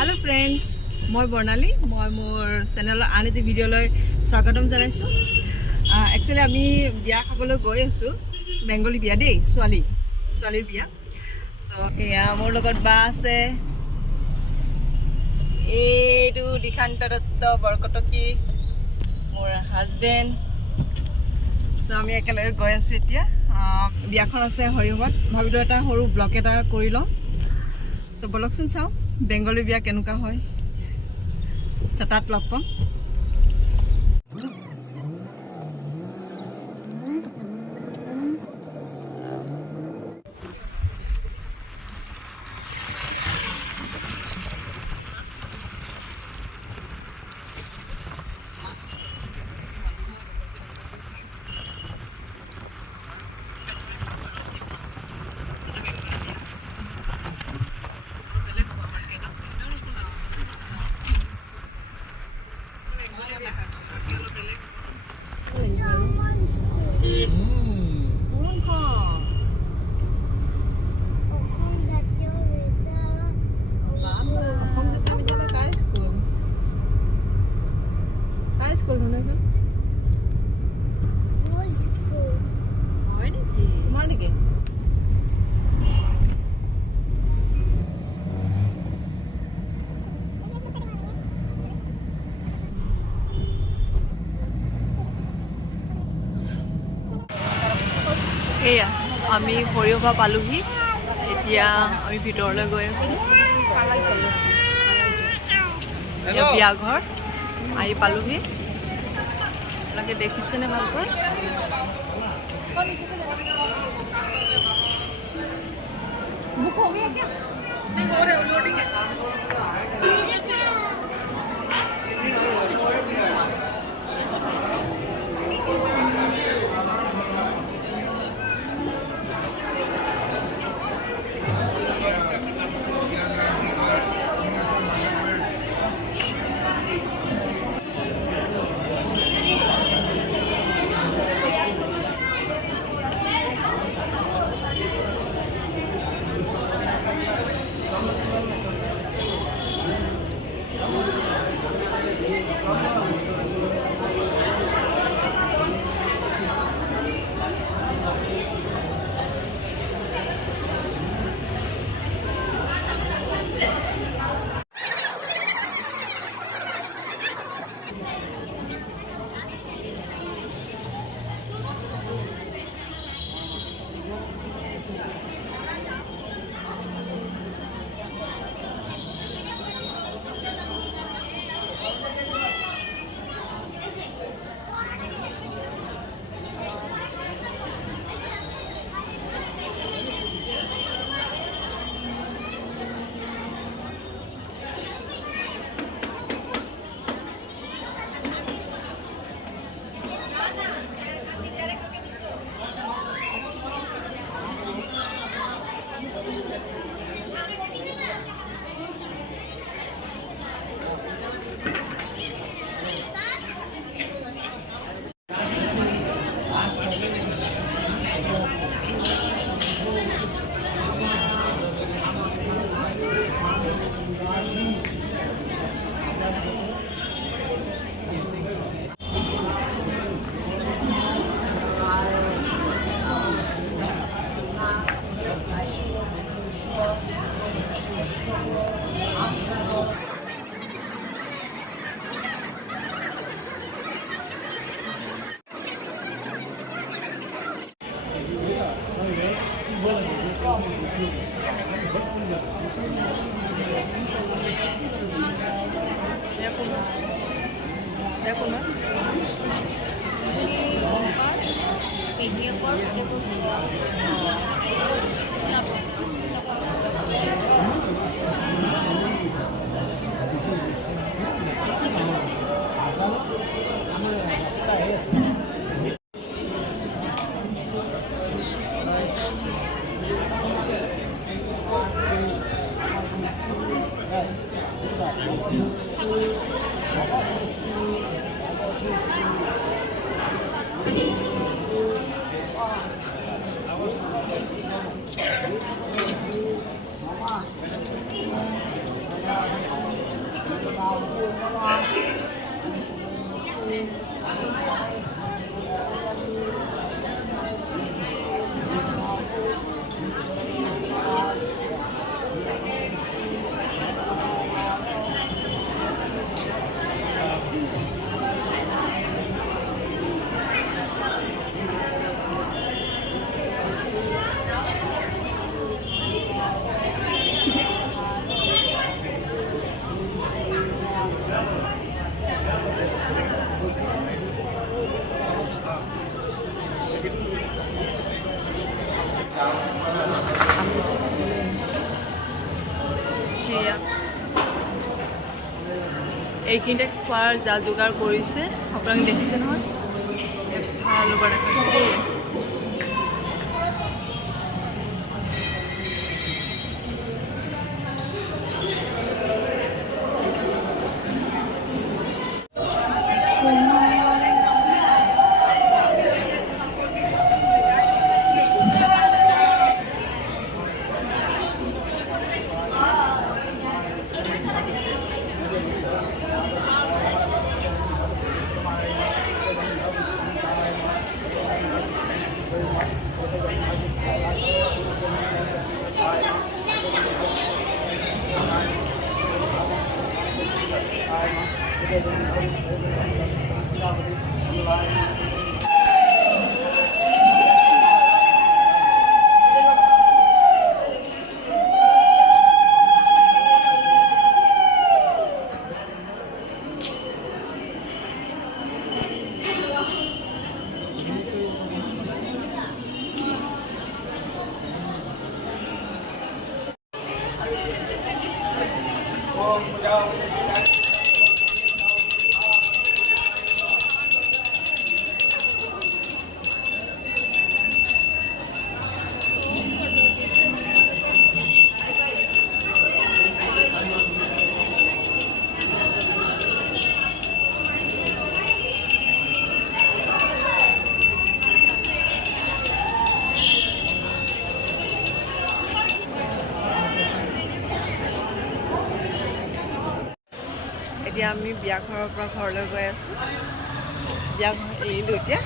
Hello friends, মই বৰ্ণালী মই মোৰ চেনেলৰ আন এটা ভিডিঅ'লৈ স্বাগতম জনাইছো। একচুয়ালি আমি বিয়া খাবলৈ গৈ আছো, বেংগলী বিয়া দেই, ছোৱালীৰ বিয়া। সো এয়া মোৰ লগত বা আছে, এইটো দিখান্ত দত্ত বৰকটকী মোৰ হাজবেণ্ড। সো আমি একেলগে গৈ আছো এতিয়া। বিয়াখন আছে হৰিহৰত, ভাবিলো এটা সৰু ব্লগ এটা কৰি লওঁ। সো বলকচোন চাওঁ বেংগলী বিয়া কেনেকুৱা হয়, তাত লগ পাম। এয়া আমি হৰিহৰ পালোহি, এতিয়া আমি ভিতৰলৈ গৈ আছো। বিয়া ঘৰ আহি পালোহি, আপোনালোকে দেখিছেনে ভালকৈ? দেখো না সেয়া এইখিনিতে খোৱাৰ যা যোগাৰ কৰিছে আপোনালোকে দেখিছে নহয় ভাল হ'ব দেখাইছে দেই এতিয়া আমি বিয়া ঘৰৰ পৰা ঘৰলৈ গৈ আছোঁ বিয়া ঘৰ এৰিলোঁ এতিয়া